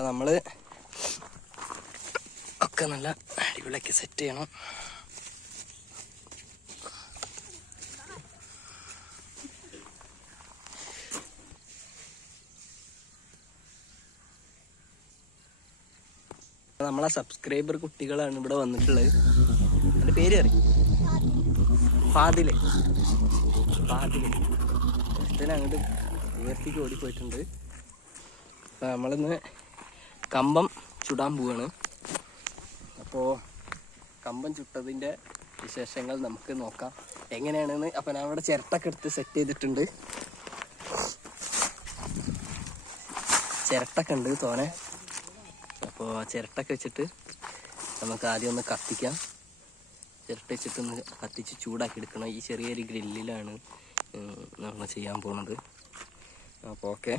അപ്പോൾ നമ്മൾ ഒക്കെ നല്ല അടിപൊളിയാക്കി സെറ്റ് ചെയ്യണം. നമ്മളെ സബ്സ്ക്രൈബർ കുട്ടികളാണ് ഇവിടെ വന്നിട്ടുള്ളത്. എൻ്റെ പേര് അറിയും, ഫാദില്. ഇതിന് അങ്ങോട്ട് ഉയർത്തിക്ക് ഓടിപ്പോയിട്ടുണ്ട്. അപ്പോൾ നമ്മളിന്ന് കമ്പം ചുടാൻ പോവാണ്. അപ്പോൾ കമ്പം ചുട്ടതിൻ്റെ വിശേഷങ്ങൾ നമുക്ക് നോക്കാം എങ്ങനെയാണെന്ന്. അപ്പോൾ ഞാൻ ഇവിടെ ചിരട്ടൊക്കെ എടുത്ത് സെറ്റ് ചെയ്തിട്ടുണ്ട്. ചിരട്ടൊക്കെ ഉണ്ട് തോനെ. അപ്പോൾ ചിരട്ടൊക്കെ വെച്ചിട്ട് നമുക്ക് ആദ്യം ഒന്ന് കത്തിക്കാം. ചിരട്ട വെച്ചിട്ടൊന്ന് കത്തിച്ച് ചൂടാക്കി എടുക്കണം. ഈ ചെറിയൊരു ഗ്രില്ലിലാണ് നമ്മൾ ചെയ്യാൻ പോകുന്നത്. അപ്പോൾ ഓക്കെ.